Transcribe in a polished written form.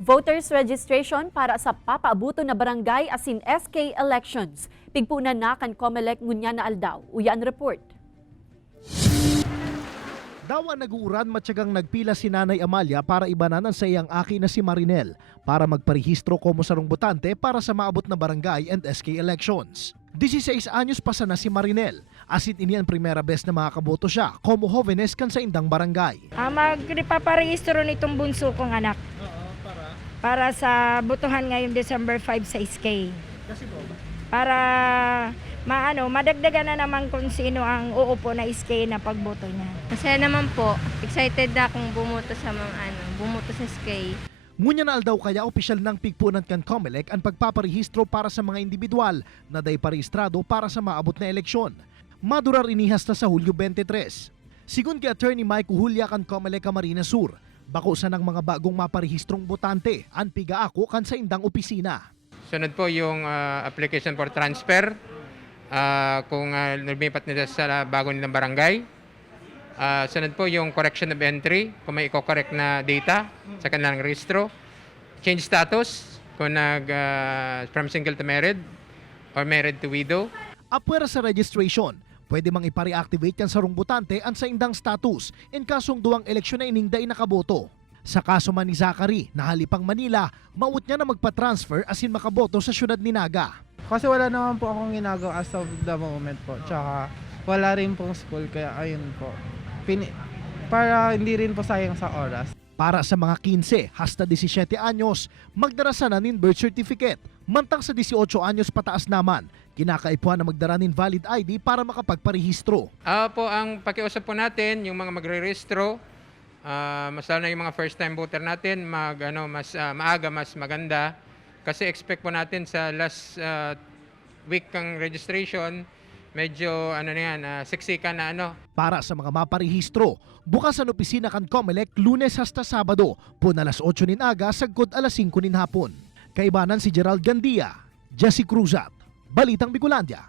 Voters registration para sa papaabuto na barangay asin SK elections. Pigpunan na kan COMELEC ngunya na aldaw. Uyan report. Dawa nag-uuran matyagang nagpila si Nanay Amalia para ibananan sa iyang aki na si Marinel para magparehistro como sarong botante para sa maabot na barangay and SK elections. 16 anyos pa sana si Marinel, asin ini ang primera bes na makakaboto siya como jovenes kan sa indang barangay. Magpaparehistro nitong bunso kong anak. Para sa butuhan ngayong December 5 sa SK. Kasi po ba? Para madagdagan na naman kung sino ang uupo na SK na pagboto niya. Masaya naman po. Excited na akong bumoto sa bumoto sa SK. Ngunya na aldaw kaya opisyal ng pigpunan kan COMELEC ang pagpaparehistro para sa mga individual na day parehistrado para sa maabot na eleksyon. Madurar inihas na sa Hulyo 23. Sigun kay Attorney Mike Uhulya kan COMELEC Camarines Sur, bako sa ng mga bagong maparehistrong botante ang pigaako kan sa indang opisina. Sunod po yung application for transfer kung lumipat nila sa bago nilang barangay. Sunod po yung correction of entry kung may i-correct na data sa kanilang registro. Change status kung from single to married or married to widow. Apwera sa registration, pwede mang ipare-activate yan sa rong botante ang sa indang status in kasong duwang eleksyon na iningday nakaboto. Sa kaso man ni Zachary na halipang Manila, maut niya na magpa-transfer asin makaboto sa syudad ni Naga. Kasi wala naman po akong ginagawa as of the moment po. Tsaka wala rin pong school kaya ayun po. Para hindi rin po sayang sa oras. Para sa mga 15 hasta 17 anyos, magdarasa na nin birth certificate. Mantang sa 18 anyos pataas naman, kinakaipuan na magdara nin valid ID para makapagparehistro. Po ang pakiusap po natin, yung mga magre-registro, mas lalo na yung mga first time voter natin, mas maaga, mas maganda. Kasi expect po natin sa last week ng registration, medyo siksikan na Para sa mga maparehistro, bukas ang opisina kan COMELEC Lunes hasta Sabado, puna alas 8 nin aga, sagkod alas 5 nin hapon. Kaibanan si Gerald Gandia, Jesse Cruzat, Balitang Bicolandia.